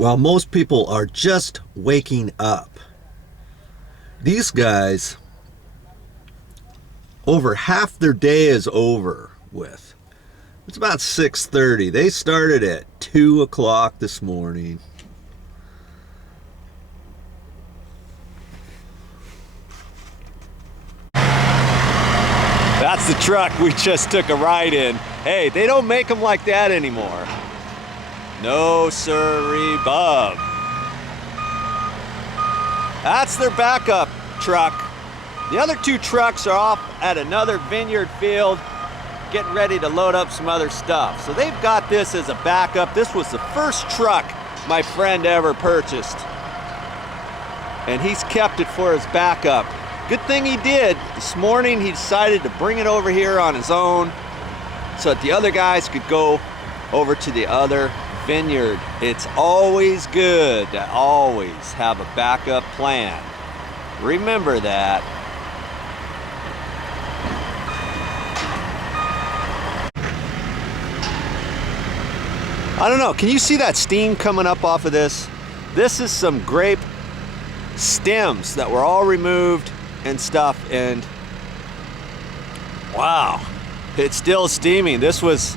While most people are just waking up, these guys, over half their day is over with. It's about 6:30. They started at 2 o'clock this morning. That's the truck we just took a ride in. Hey, they don't make them like that anymore. No sirree, bub. That's their backup truck. The other two trucks are off at another vineyard field getting ready to load up some other stuff. So they've got this as a backup. This was the first truck my friend ever purchased, and he's kept it for his backup. Good thing he did. This morning he decided to bring it over here on his own so that the other guys could go over to the other vineyard. It's always good to always have a backup plan. Remember that. I don't know, can you see that steam coming up off of this? This is some grape stems that were all removed and stuff, and wow, it's still steaming. This was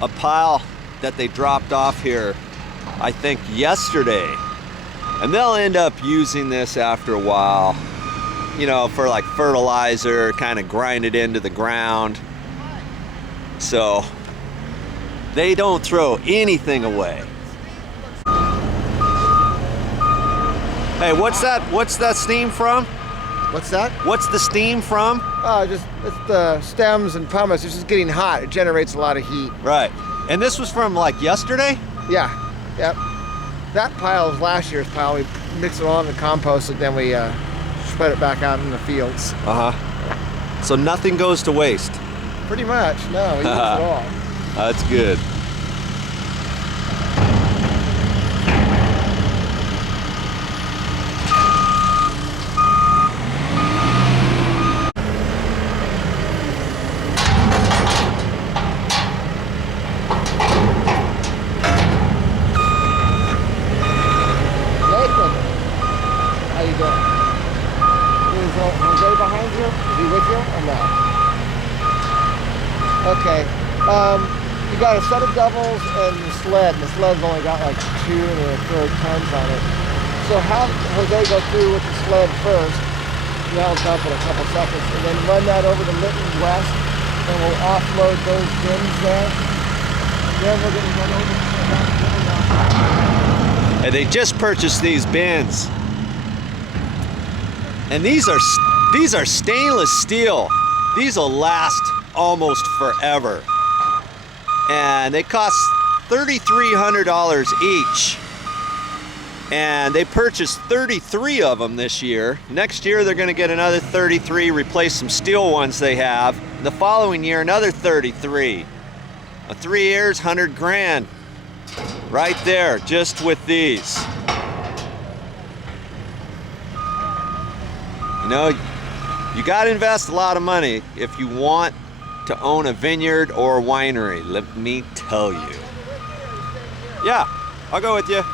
a pile that they dropped off here, I think yesterday, and they'll end up using this after a while, you know, for like fertilizer, kind of grind it into the ground. So they don't throw anything away. Hey, what's that steam from? What's that? What's the steam from? It's the stems and pumice. It's just getting hot. It generates a lot of heat. Right. And this was from like yesterday? Yeah. Yep. That pile is last year's pile. We mix it all in the compost, and then we spread it back out in the fields. Uh-huh. So nothing goes to waste? Pretty much. No, we use it all. That's good. Jose behind you? Is he with you or no? Okay. You got a set of doubles and the sled. The sled's only got like 2 1/3 tons on it. So have Jose go through with the sled first. That'll dump in a couple seconds, and then run that over to Lytton West, and we'll offload those bins there. And then we're going to run over to And they just purchased these bins. And these are stainless steel. These will last almost forever. And they cost $3,300 each. And they purchased 33 of them this year. Next year they're going to get another 33, replace some steel ones they have. The following year another 33. 3 years, 100 grand. Right there, just with these. You know, you got to invest a lot of money if you want to own a vineyard or a winery, let me tell you. Yeah, I'll go with you.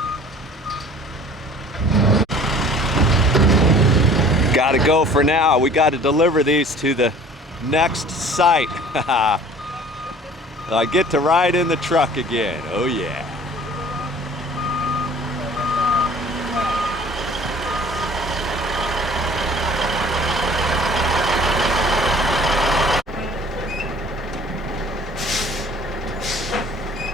Got to go for now. We got to deliver these to the next site. I get to ride in the truck again. Oh yeah.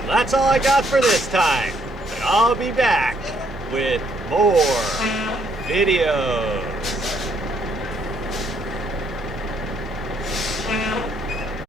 That's all I got for this time, but I'll be back with more videos.